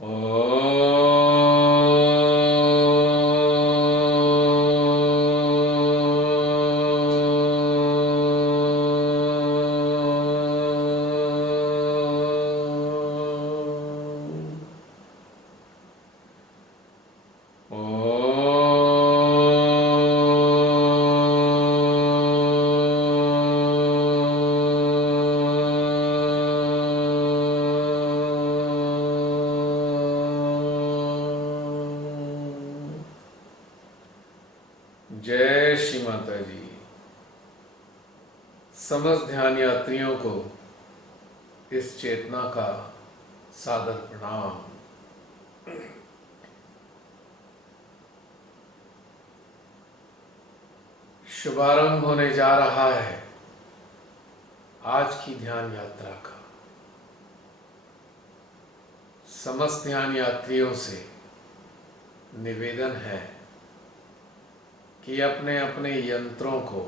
ओ जय श्री माता जी। समस्त ध्यान यात्रियों को इस चेतना का सादर प्रणाम। शुभारंभ होने जा रहा है आज की ध्यान यात्रा का। समस्त ध्यान यात्रियों से निवेदन है कि अपने अपने यंत्रों को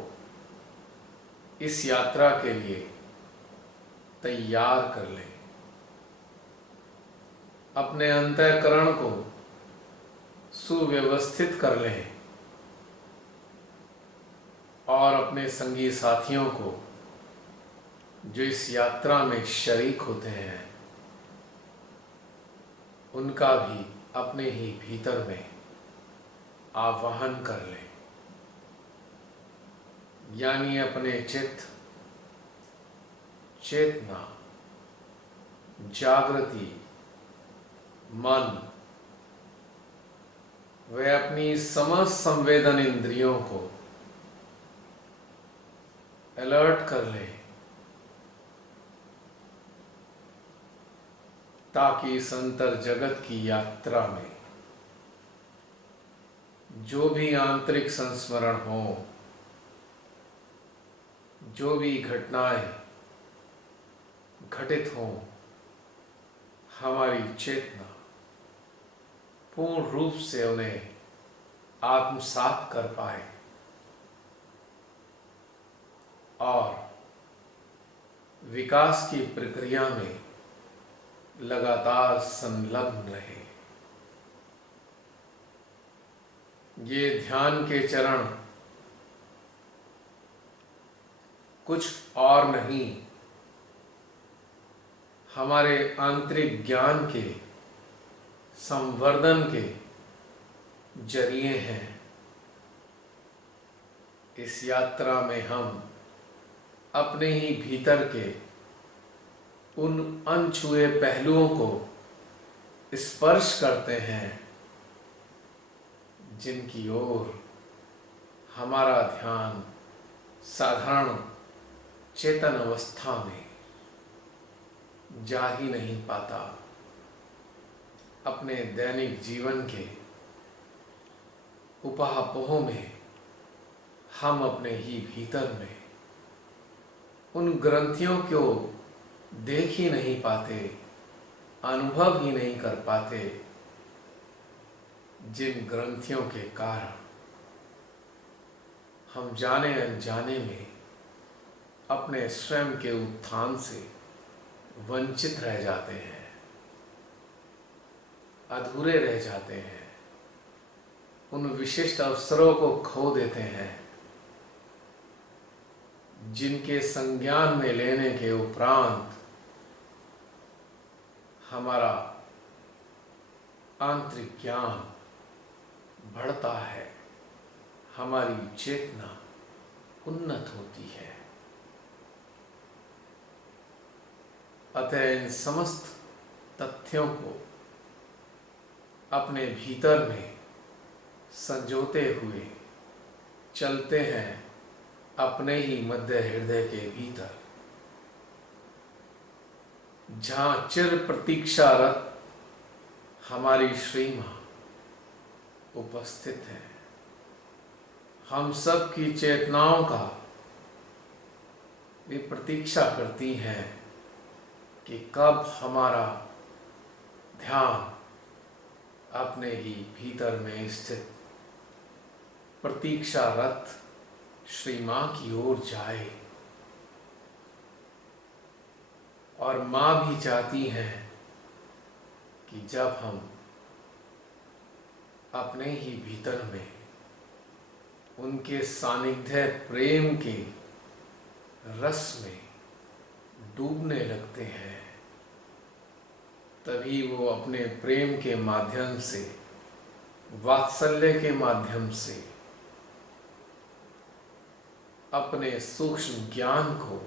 इस यात्रा के लिए तैयार कर लें। अपने अंतःकरण को सुव्यवस्थित कर लें और अपने संगी साथियों को जो इस यात्रा में शरीक होते हैं उनका भी अपने ही भीतर में आवाहन कर लें। यानी अपने चित्त, चेतना, जागृति, मन व अपनी समस्त संवेदन इंद्रियों को अलर्ट कर लें ताकि इस अंतर जगत की यात्रा में जो भी आंतरिक संस्मरण हो, जो भी घटनाएं घटित हों, हमारी चेतना पूर्ण रूप से उन्हें आत्मसात कर पाए और विकास की प्रक्रिया में लगातार संलग्न रहे। ये ध्यान के चरण कुछ और नहीं, हमारे आंतरिक ज्ञान के संवर्धन के जरिए हैं। इस यात्रा में हम अपने ही भीतर के उन अनछुए पहलुओं को स्पर्श करते हैं जिनकी ओर हमारा ध्यान साधारण चेतन अवस्था में जा ही नहीं पाता। अपने दैनिक जीवन के उपापोह में हम अपने ही भीतर में उन ग्रंथियों को देख ही नहीं पाते, अनुभव ही नहीं कर पाते जिन ग्रंथियों के कारण हम जाने अनजाने में अपने स्वयं के उत्थान से वंचित रह जाते हैं, अधूरे रह जाते हैं, उन विशिष्ट अवसरों को खो देते हैं जिनके संज्ञान में लेने के उपरांत हमारा आंतरिक ज्ञान बढ़ता है, हमारी चेतना उन्नत होती है। अतः इन समस्त तथ्यों को अपने भीतर में संजोते हुए चलते हैं अपने ही मध्य हृदय के भीतर, जहाँ चिर प्रतीक्षारत हमारी श्री माँ उपस्थित है। हम सब की चेतनाओं का भी प्रतीक्षा करती हैं कि कब हमारा ध्यान अपने ही भीतर में स्थित प्रतीक्षारत श्री माँ की ओर जाए। और माँ भी चाहती हैं कि जब हम अपने ही भीतर में उनके सानिध्य प्रेम के रस में डूबने लगते हैं, तभी वो अपने प्रेम के माध्यम से, वात्सल्य के माध्यम से अपने सूक्ष्म ज्ञान को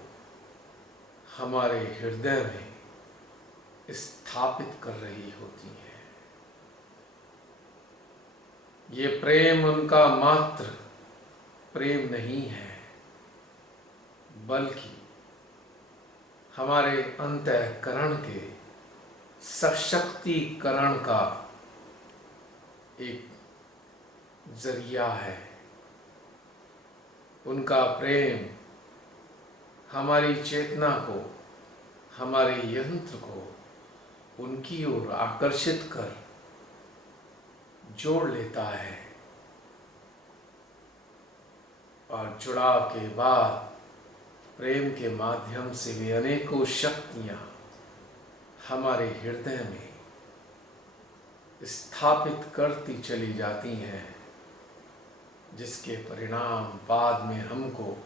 हमारे हृदय में स्थापित कर रही होती है। ये प्रेम उनका मात्र प्रेम नहीं है, बल्कि हमारे अंतःकरण के सशक्तिकरण का एक जरिया है। उनका प्रेम हमारी चेतना को, हमारे यंत्र को उनकी ओर आकर्षित कर जोड़ लेता है, और जुड़ाव के बाद प्रेम के माध्यम से भी अनेकों शक्तियां हमारे हृदय में स्थापित करती चली जाती हैं, जिसके परिणाम बाद में हमको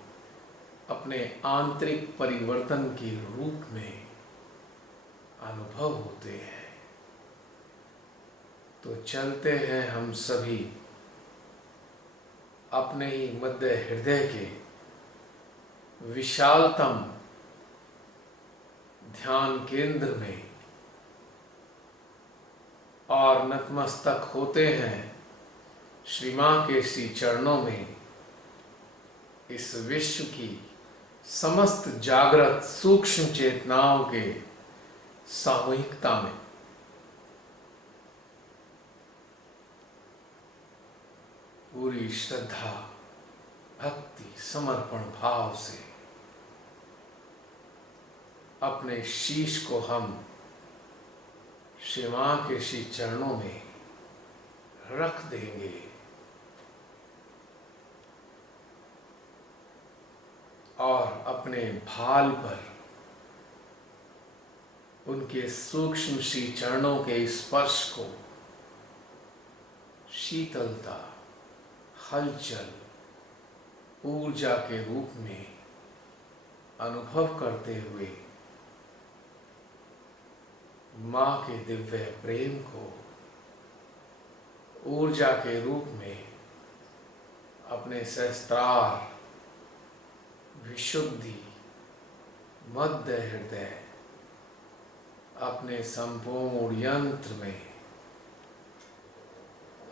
अपने आंतरिक परिवर्तन के रूप में अनुभव होते हैं। तो चलते हैं हम सभी अपने ही मध्य हृदय के विशालतम ध्यान केंद्र में और नतमस्तक होते हैं श्री मां के श्री चरणों में, इस विश्व की समस्त जागृत सूक्ष्म चेतनाओं के सामूहिकता में। पूरी श्रद्धा, भक्ति, समर्पण भाव से अपने शीश को हम श्री मां के श्री चरणों में रख देंगे और अपने भाल पर उनके सूक्ष्म श्री चरणों के स्पर्श को शीतलता, हलचल, ऊर्जा के रूप में अनुभव करते हुए मां के दिव्य प्रेम को ऊर्जा के रूप में अपने सहस्त्रार विशुद्धि मध्य हृदय, अपने संपूर्ण यंत्र में,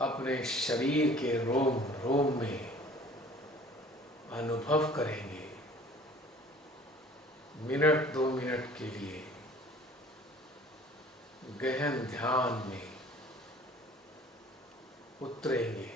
अपने शरीर के रोम रोम में अनुभव करेंगे। मिनट 2 मिनट के लिए गहन ध्यान में उतरेंगे।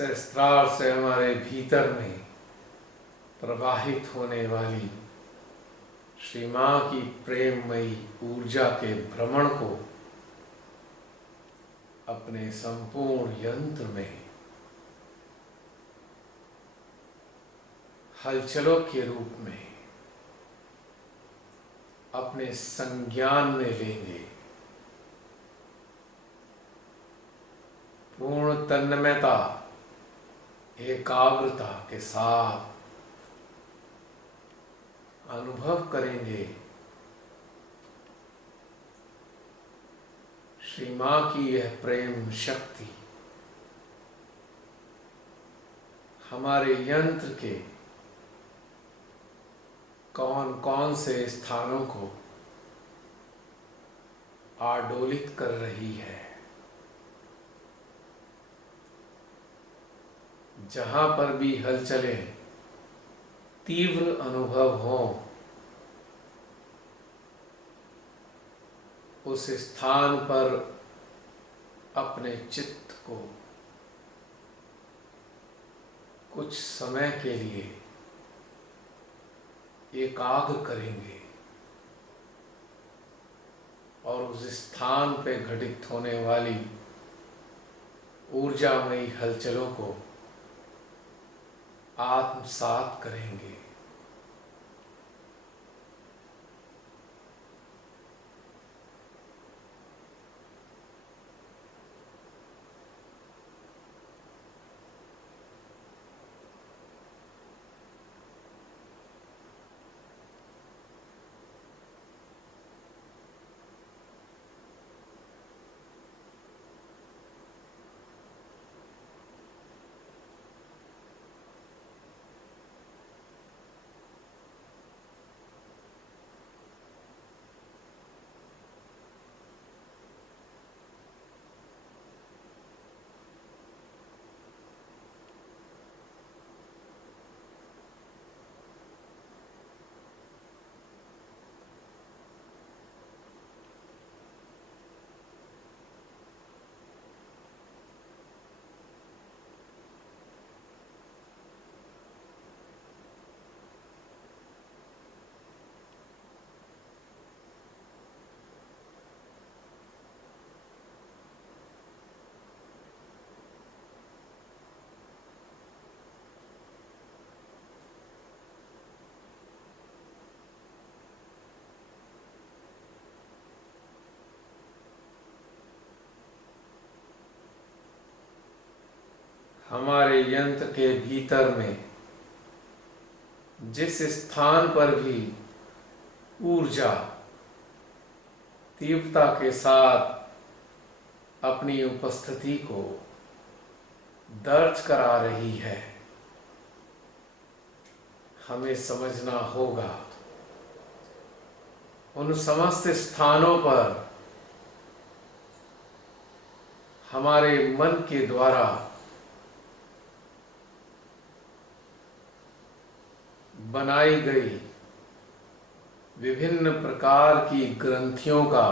सहस्त्रार से हमारे भीतर में प्रवाहित होने वाली श्री माँ की प्रेममयी ऊर्जा के भ्रमण को अपने संपूर्ण यंत्र में हलचलों के रूप में अपने संज्ञान में लेंगे। पूर्ण तन्मयता एकाग्रता के साथ अनुभव करेंगे श्री माँ की यह प्रेम शक्ति हमारे यंत्र के कौन कौन से स्थानों को आडोलित कर रही है। जहां पर भी हलचलें तीव्र अनुभव हो, उस स्थान पर अपने चित्त को कुछ समय के लिए एकाग्र करेंगे और उस स्थान पे घटित होने वाली ऊर्जामयी हलचलों को आत्मसात करेंगे। हमारे यंत्र के भीतर में जिस स्थान पर भी ऊर्जा तीव्रता के साथ अपनी उपस्थिति को दर्ज करा रही है, हमें समझना होगा उन समस्त स्थानों पर हमारे मन के द्वारा बनाई गई विभिन्न प्रकार की ग्रंथियों का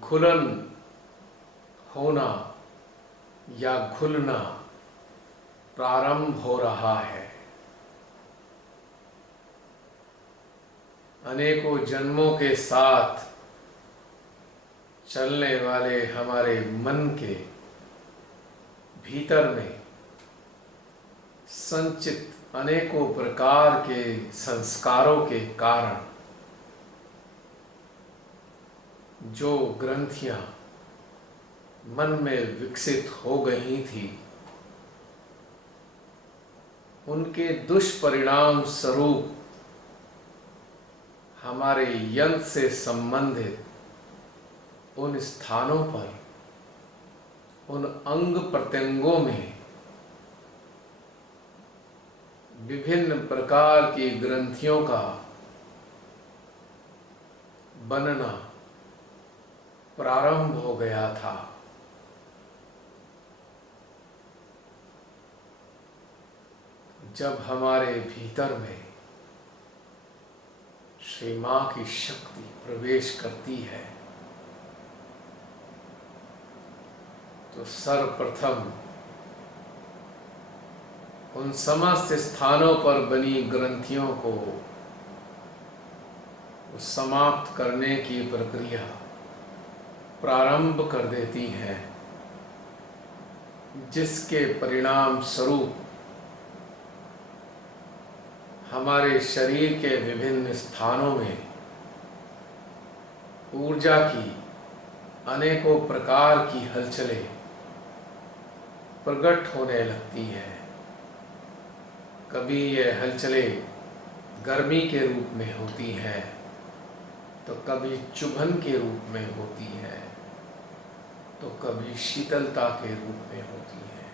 घुलन होना या घुलना प्रारंभ हो रहा है। अनेकों जन्मों के साथ चलने वाले हमारे मन के भीतर में संचित अनेकों प्रकार के संस्कारों के कारण जो ग्रंथियां मन में विकसित हो गई थी, उनके दुष्परिणाम स्वरूप हमारे यंत्र से संबंधित उन स्थानों पर, उन अंग प्रत्यंगों में विभिन्न प्रकार की ग्रंथियों का बनना प्रारंभ हो गया था। जब हमारे भीतर में श्री मां की शक्ति प्रवेश करती है तो सर्वप्रथम उन समस्त स्थानों पर बनी ग्रंथियों को समाप्त करने की प्रक्रिया प्रारंभ कर देती है, जिसके परिणाम स्वरूप हमारे शरीर के विभिन्न स्थानों में ऊर्जा की अनेकों प्रकार की हलचलें प्रकट होने लगती हैं। कभी यह हलचलें गर्मी के रूप में होती हैं, तो कभी चुभन के रूप में होती है, तो कभी शीतलता के रूप में होती है,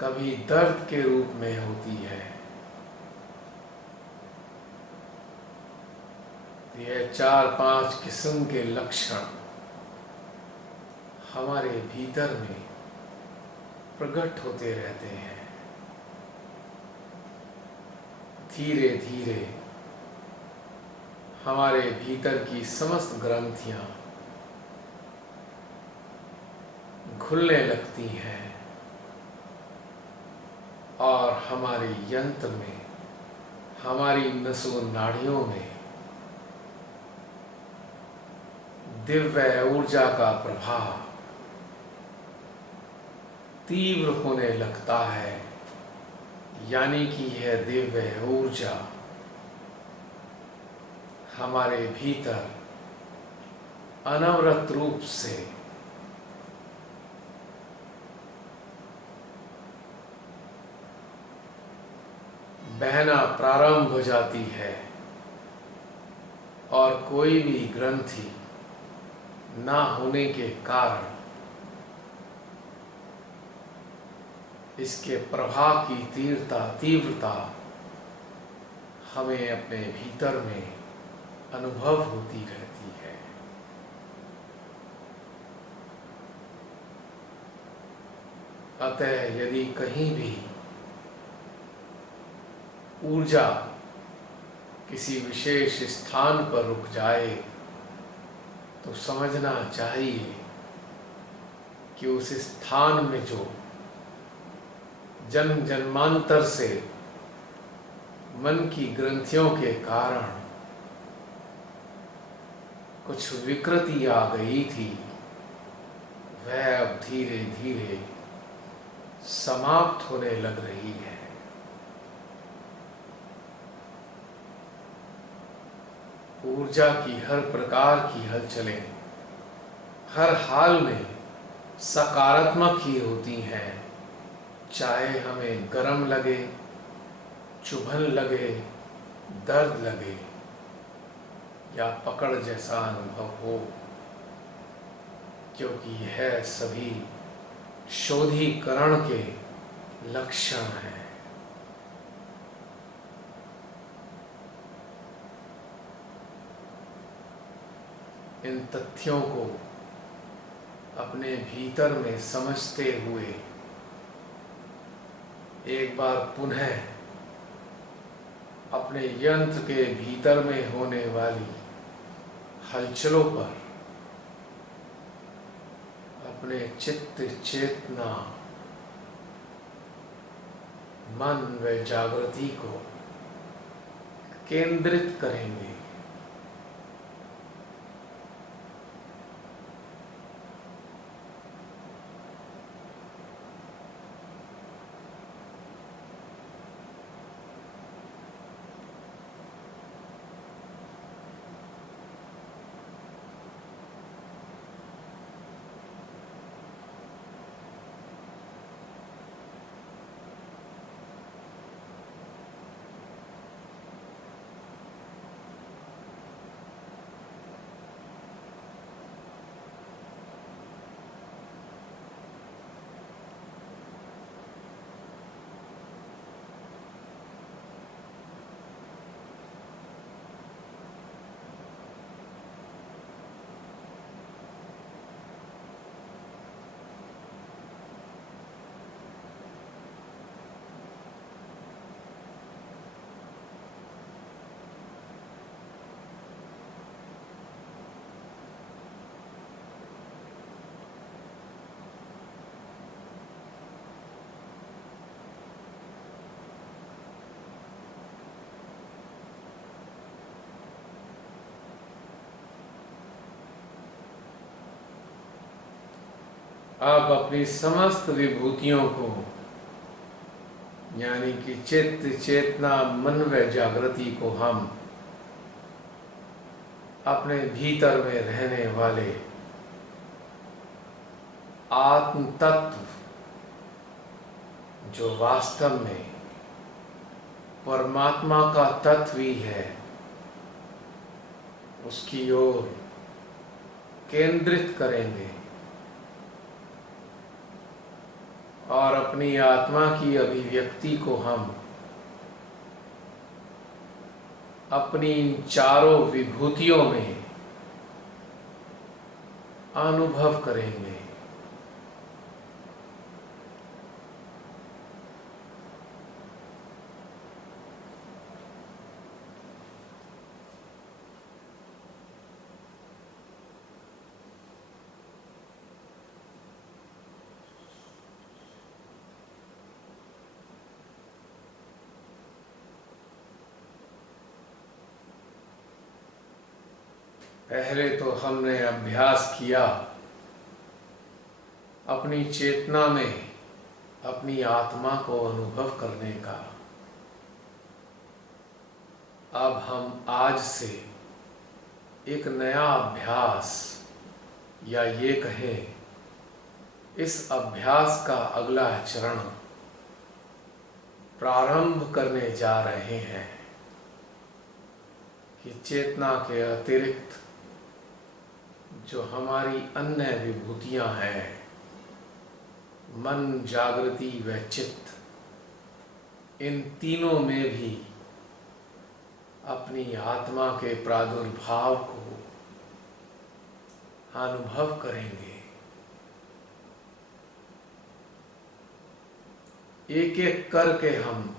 कभी दर्द के रूप में होती है। यह 4-5 किस्म के लक्षण हमारे भीतर में प्रकट होते रहते हैं। धीरे धीरे हमारे भीतर की समस्त ग्रंथियां खुलने लगती हैं और हमारे यंत्र में, हमारी नसों नाड़ियों में दिव्य ऊर्जा का प्रभाव तीव्र होने लगता है। यानी कि यह दिव्य ऊर्जा हमारे भीतर अनवरत रूप से बहना प्रारंभ हो जाती है और कोई भी ग्रंथि ना होने के कारण इसके प्रवाह की तीव्रता हमें अपने भीतर में अनुभव होती रहती है। अतः यदि कहीं भी ऊर्जा किसी विशेष स्थान पर रुक जाए तो समझना चाहिए कि उस स्थान में जो जन्म जन्मांतर से मन की ग्रंथियों के कारण कुछ विकृति आ गई थी, वह अब धीरे धीरे समाप्त होने लग रही है। ऊर्जा की हर प्रकार की हलचलें हर हाल में सकारात्मक ही होती हैं, चाहे हमें गर्म लगे, चुभन लगे, दर्द लगे या पकड़ जैसा अनुभव हो, क्योंकि यह सभी शोधीकरण के लक्षण हैं। इन तथ्यों को अपने भीतर में समझते हुए एक बार पुनः अपने यंत्र के भीतर में होने वाली हलचलों पर अपने चित्त, चेतना, मन व जागृति को केंद्रित करेंगे। अब अपनी समस्त विभूतियों को यानी कि चित्त, चेतना, मन व जागृति को हम अपने भीतर में रहने वाले आत्म तत्व, जो वास्तव में परमात्मा का तत्व ही है, उसकी ओर केंद्रित करेंगे और अपनी आत्मा की अभिव्यक्ति को हम अपनी इन चारों विभूतियों में अनुभव करेंगे। पहले तो हमने अभ्यास किया अपनी चेतना में अपनी आत्मा को अनुभव करने का। अब हम आज से एक नया अभ्यास, या ये कहें इस अभ्यास का अगला चरण प्रारंभ करने जा रहे हैं कि चेतना के अतिरिक्त जो हमारी अन्य विभूतियां हैं, मन, जागृति व चित्त, इन तीनों में भी अपनी आत्मा के प्रादुर्भाव को अनुभव करेंगे। एक एक करके हम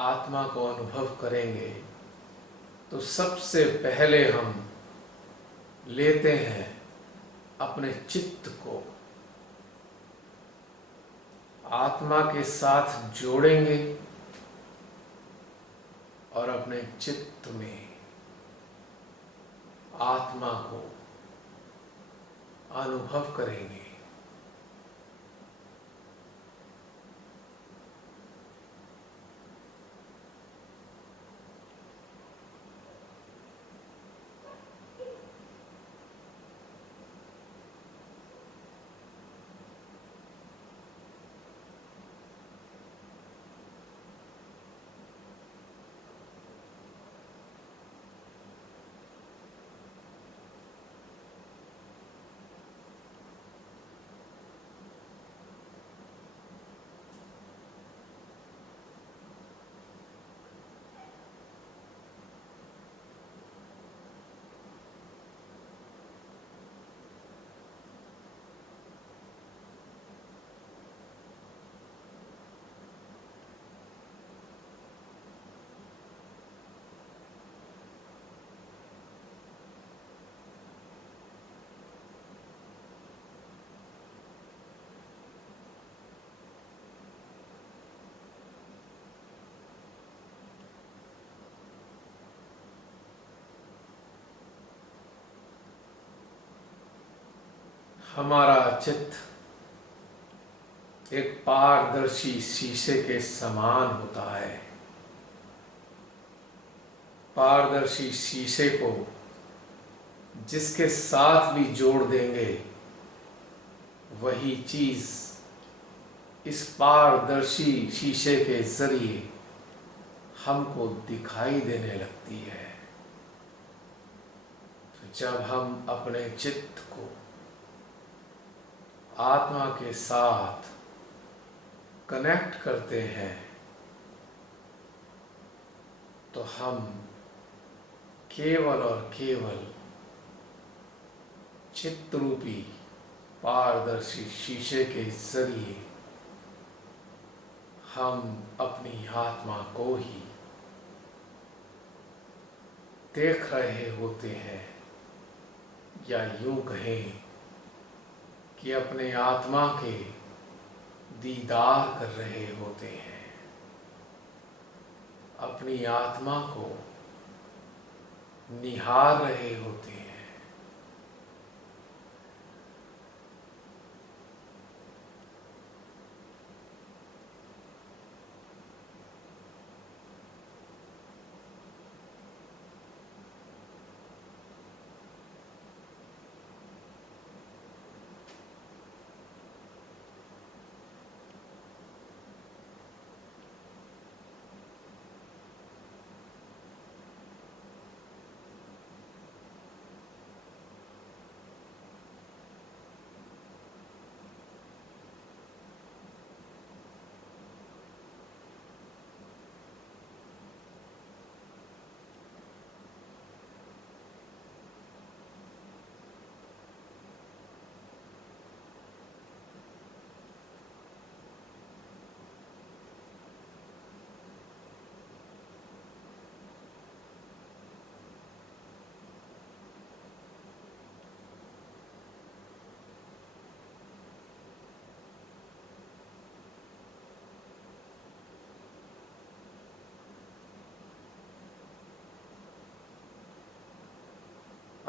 आत्मा को अनुभव करेंगे। तो सबसे पहले हम लेते हैं अपने चित्त को, आत्मा के साथ जोड़ेंगे और अपने चित्त में आत्मा को अनुभव करेंगे। हमारा चित्त एक पारदर्शी शीशे के समान होता है। पारदर्शी शीशे को जिसके साथ भी जोड़ देंगे, वही चीज इस पारदर्शी शीशे के जरिए हमको दिखाई देने लगती है। तो जब हम अपने चित्त को आत्मा के साथ कनेक्ट करते हैं, तो हम केवल और केवल चित्त रूपी पारदर्शी शीशे के जरिए हम अपनी आत्मा को ही देख रहे होते हैं, या यूं कहें कि अपने आत्मा के दीदार कर रहे होते हैं, अपनी आत्मा को निहार रहे होते हैं।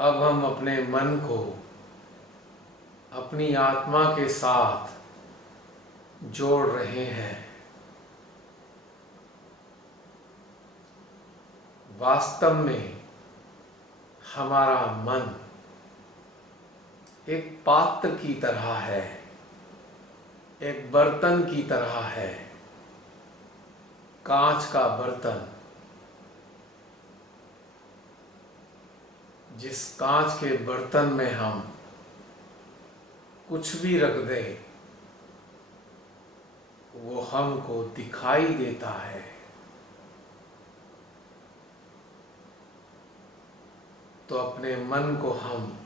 अब हम अपने मन को अपनी आत्मा के साथ जोड़ रहे हैं। वास्तव में हमारा मन एक पात्र की तरह है, एक बर्तन की तरह है, कांच का बर्तन। जिस कांच के बर्तन में हम कुछ भी रख दें वो हमको दिखाई देता है। तो अपने मन को हम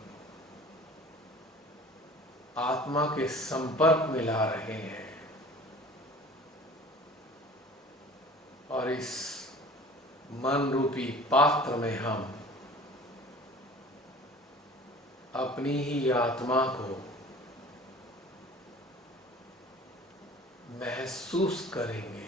आत्मा के संपर्क में ला रहे हैं और इस मन रूपी पात्र में हम अपनी ही आत्मा को महसूस करेंगे।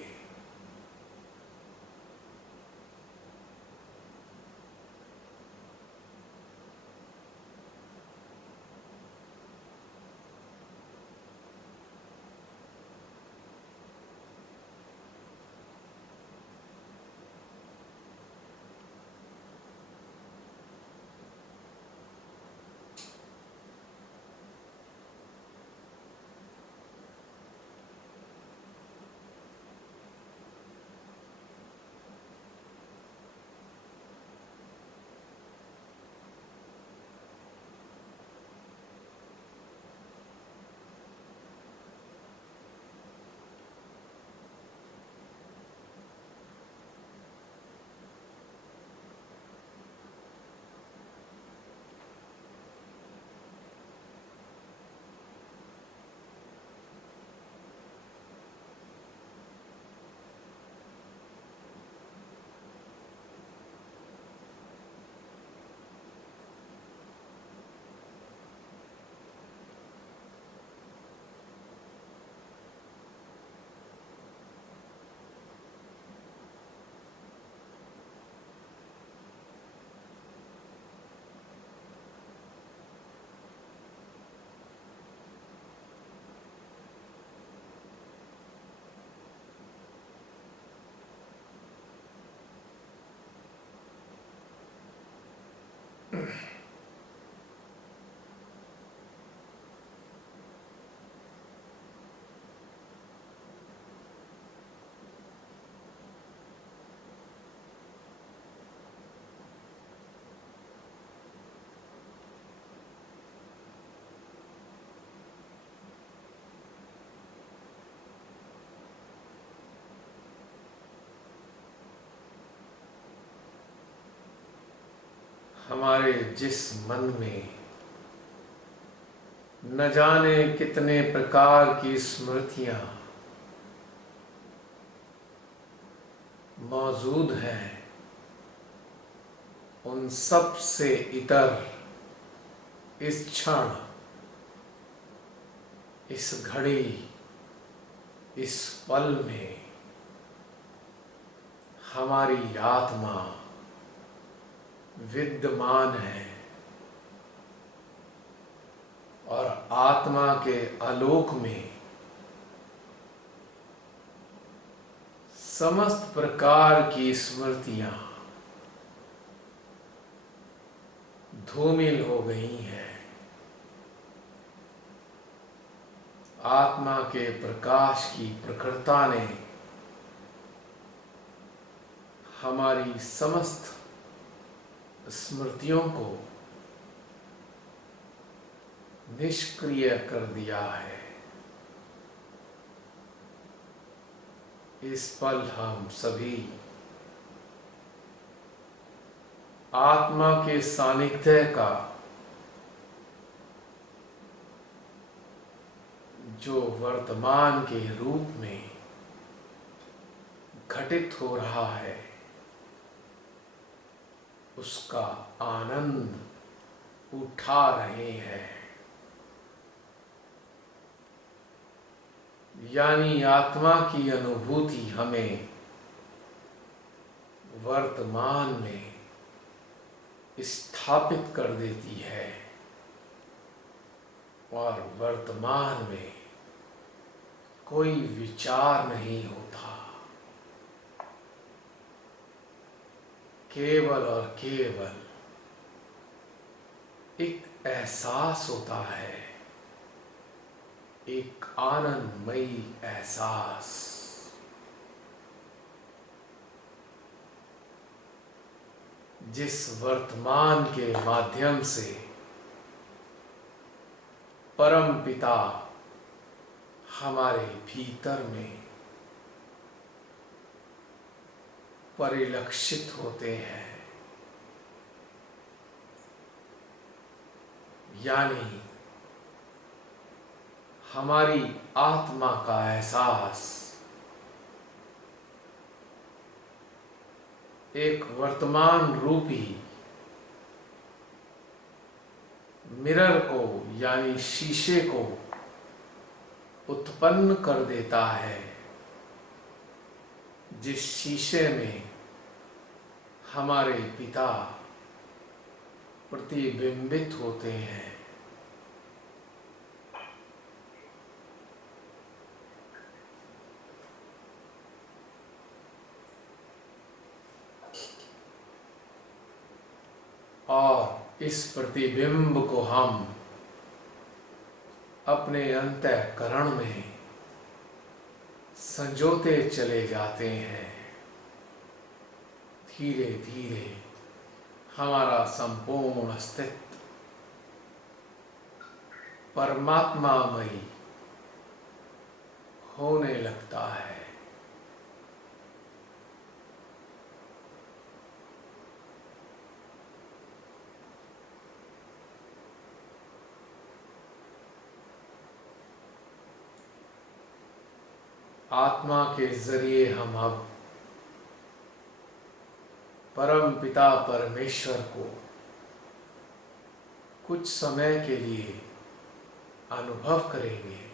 हमारे जिस मन में न जाने कितने प्रकार की स्मृतियां मौजूद हैं, उन सब से इतर इस क्षण, इस घड़ी, इस पल में हमारी आत्मा विद्यमान है और आत्मा के आलोक में समस्त प्रकार की स्मृतियां धूमिल हो गई हैं। आत्मा के प्रकाश की प्रखरता ने हमारी समस्त स्मृतियों को निष्क्रिय कर दिया है। इस पल हम सभी आत्मा के सानिध्य का जो वर्तमान के रूप में घटित हो रहा है उसका आनंद उठा रहे हैं। यानी आत्मा की अनुभूति हमें वर्तमान में स्थायी स्थापित कर देती है और वर्तमान में कोई विचार नहीं होता, केवल और केवल एक एहसास होता है, एक आनंदमयी एहसास। जिस वर्तमान के माध्यम से परम पिता हमारे भीतर में परिलक्षित होते हैं, यानी हमारी आत्मा का एहसास एक वर्तमान रूपी मिरर को यानी शीशे को उत्पन्न कर देता है, जिस शीशे में हमारे पिता प्रतिबिंबित होते हैं। और इस प्रतिबिंब को हम अपने अंतःकरण में संजोते चले जाते हैं। धीरे धीरे हमारा संपूर्ण अस्तित्व परमात्मामयी होने लगता है। आत्मा के जरिए हम अब परम पिता परमेश्वर को कुछ समय के लिए अनुभव करेंगे।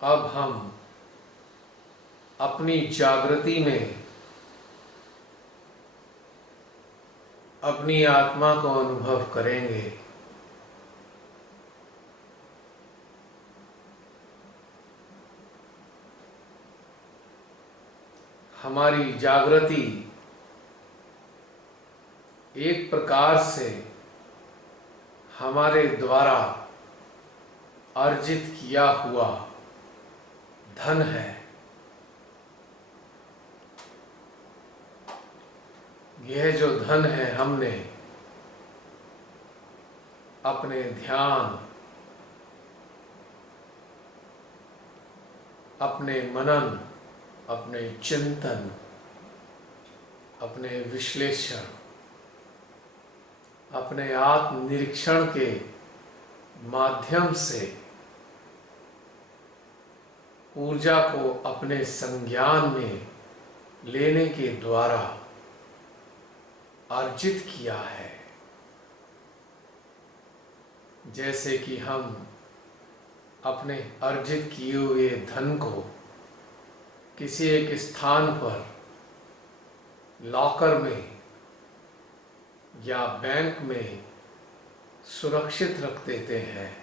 अब हम अपनी जागृति में अपनी आत्मा को अनुभव करेंगे। हमारी जागृति एक प्रकार से हमारे द्वारा अर्जित किया हुआ धन है। यह जो धन है हमने अपने ध्यान, अपने मनन, अपने चिंतन, अपने विश्लेषण, अपने आत्मनिरीक्षण के माध्यम से ऊर्जा को अपने संज्ञान में लेने के द्वारा अर्जित किया है। जैसे कि हम अपने अर्जित किए हुए धन को किसी एक स्थान पर लॉकर में या बैंक में सुरक्षित रख देते हैं,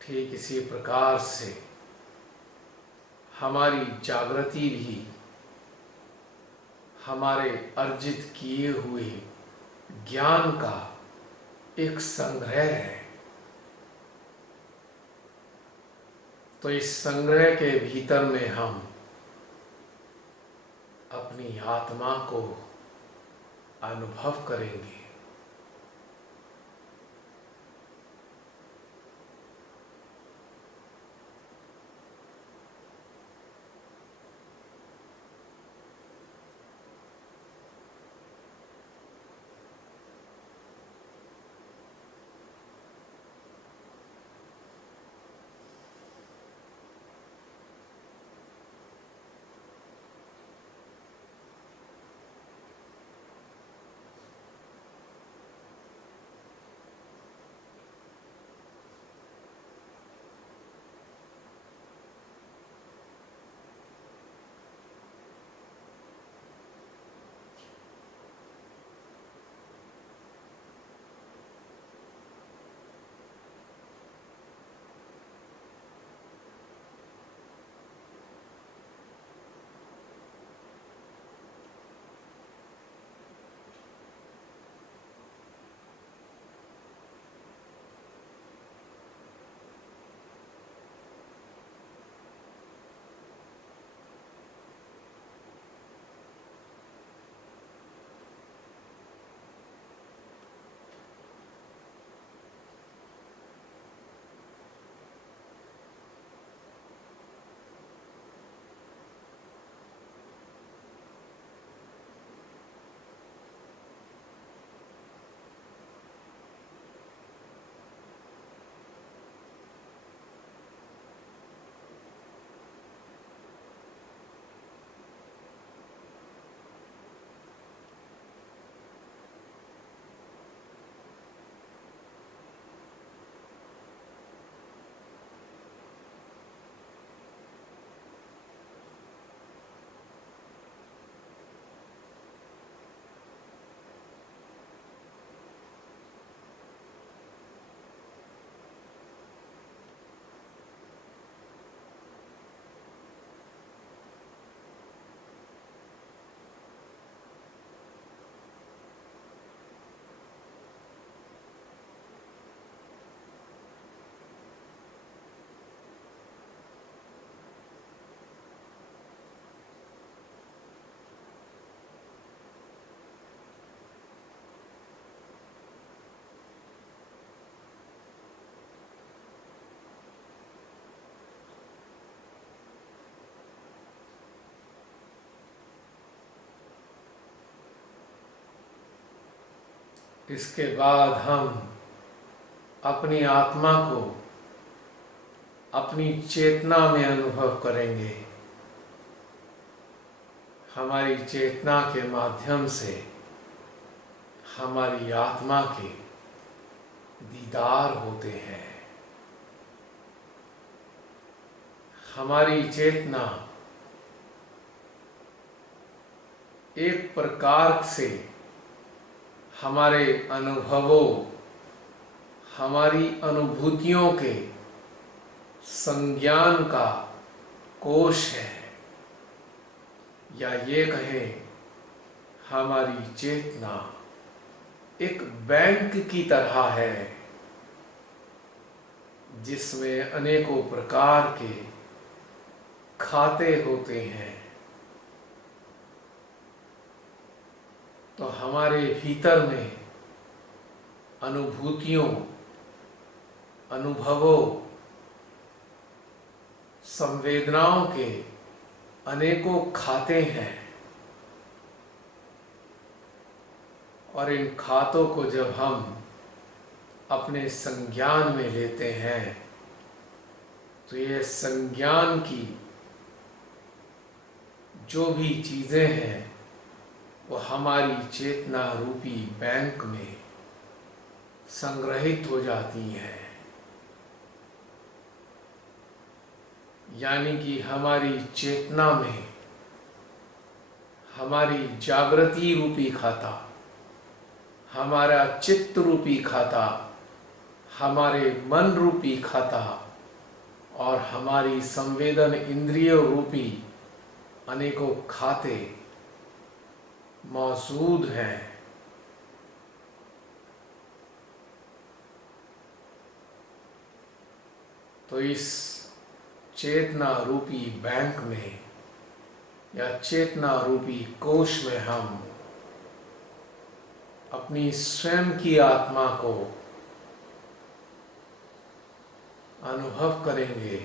ठीक इसी प्रकार से हमारी जागृति भी हमारे अर्जित किए हुए ज्ञान का एक संग्रह है। तो इस संग्रह के भीतर में हम अपनी आत्मा को अनुभव करेंगे। इसके बाद हम अपनी आत्मा को अपनी चेतना में अनुभव करेंगे। हमारी चेतना के माध्यम से हमारी आत्मा के दीदार होते हैं। हमारी चेतना एक प्रकार से हमारे अनुभवों, हमारी अनुभूतियों के संज्ञान का कोश है, या ये कहें हमारी चेतना एक बैंक की तरह है जिसमें अनेकों प्रकार के खाते होते हैं। तो हमारे भीतर में अनुभूतियों, अनुभवों, संवेदनाओं के अनेकों खाते हैं, और इन खातों को जब हम अपने संज्ञान में लेते हैं तो ये संज्ञान की जो भी चीजें हैं वो हमारी चेतना रूपी बैंक में संग्रहित हो जाती हैं। यानी कि हमारी चेतना में हमारी जागृति रूपी खाता, हमारा चित्त रूपी खाता, हमारे मन रूपी खाता और हमारी संवेदन इंद्रियों रूपी अनेकों खाते मौजूद हैं। तो इस चेतना रूपी बैंक में या चेतना रूपी कोश में हम अपनी स्वयं की आत्मा को अनुभव करेंगे